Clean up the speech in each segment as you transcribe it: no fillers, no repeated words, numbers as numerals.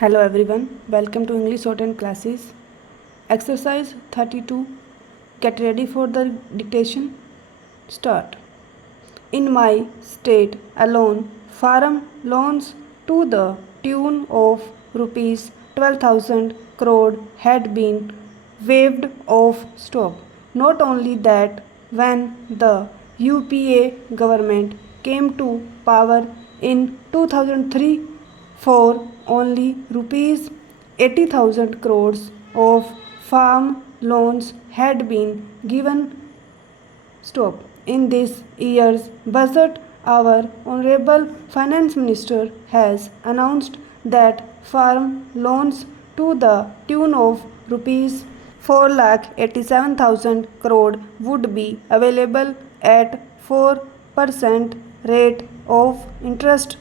Hello everyone, welcome to English Shorthand classes. Exercise 32. Get ready for the dictation. Start. In my state alone, farm loans to the tune of rupees 12,000 crore had been waived off. Stop. Not only that, when the UPA government came to power in 2003, for only rupees 80,000 crores of farm loans had been given. Stop. In this year's budget, our Honorable Finance Minister has announced that farm loans to the tune of rupees 4,87,000 crore would be available at 4% rate of interest.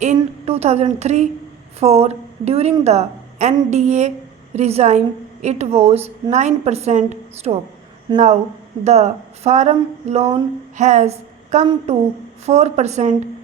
In 2003-4, during the NDA regime, it was 9%. Stop. Now the farm loan has come to 4%.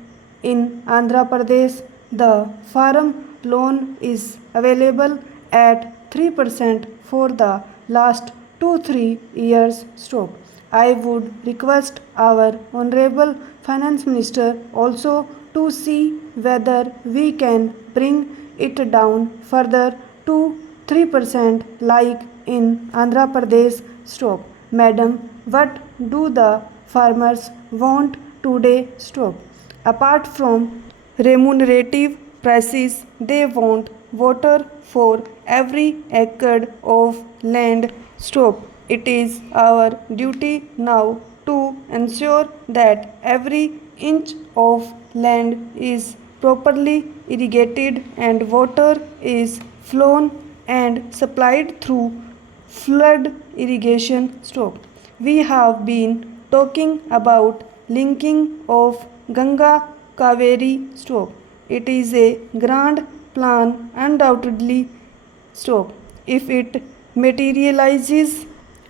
In Andhra Pradesh, the farm loan is available at 3% for the last 2-3 years. Stop. I would request our Honorable Finance Minister also to see whether we can bring it down further to 3% like in Andhra Pradesh. Stop. Madam, what do the farmers want today? Stop. Apart from remunerative prices, they want water for every acre of land. Stop. It is our duty now to ensure that every inch of land is properly irrigated and water is flown and supplied through flood irrigation. Stop. We have been talking about linking of Ganga Kaveri. Stop. It is a grand plan, undoubtedly. Stop. If it materializes,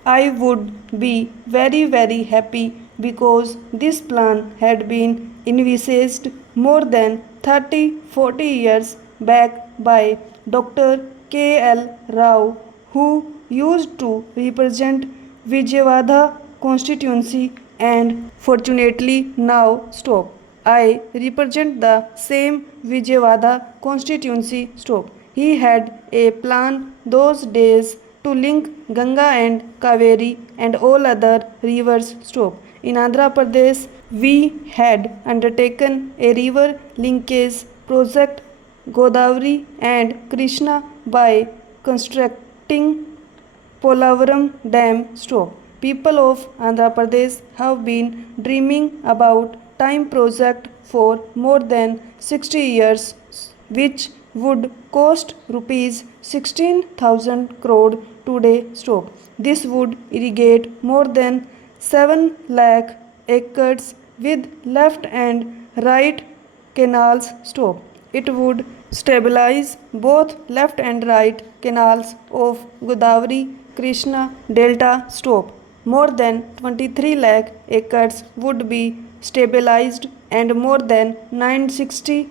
I would be very happy, because this plan had been envisaged more than 30-40 years back by Dr. K.L. Rao, who used to represent Vijayawada constituency, and fortunately now. Stop. I represent the same Vijayawada constituency. Stop. He had a plan those days to link Ganga and Kaveri and all other rivers. Stop. In Andhra Pradesh, we had undertaken a river linkage project Godavari and Krishna by constructing Polavaram Dam. Stop. People of Andhra Pradesh have been dreaming about time project for more than 60 years, which would cost rupees 16,000 crore today. Stop. This would irrigate more than 7 lakh acres with left and right canals. Stop. It would stabilize both left and right canals of Godavari Krishna Delta. Stop. More than 23 lakh acres would be stabilized and more than 960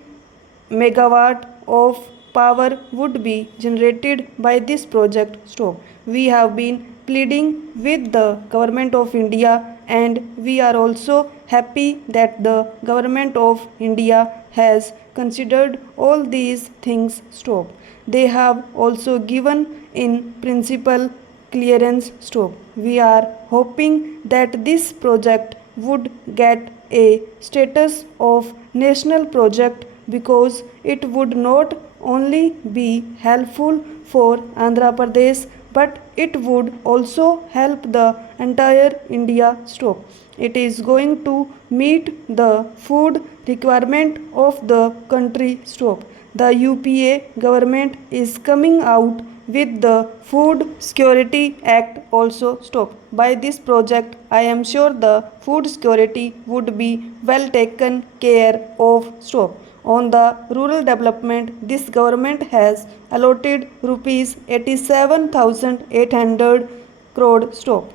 megawatt of power would be generated by this project. Stop. We have been pleading with the government of India, and we are also happy that the government of India has considered all these things. Stop. They have also given in principle clearance. Stop. We are hoping that this project would get a status of national project, because it would not only be helpful for Andhra Pradesh, but it would also help the entire India. Stop. It is going to meet the food requirement of the country. Stop. The UPA government is coming out with the Food Security Act also. Stop. By this project, I am sure the food security would be well taken care of. Stop. On the rural development, this government has allotted rupees 87,800 crore. Stop.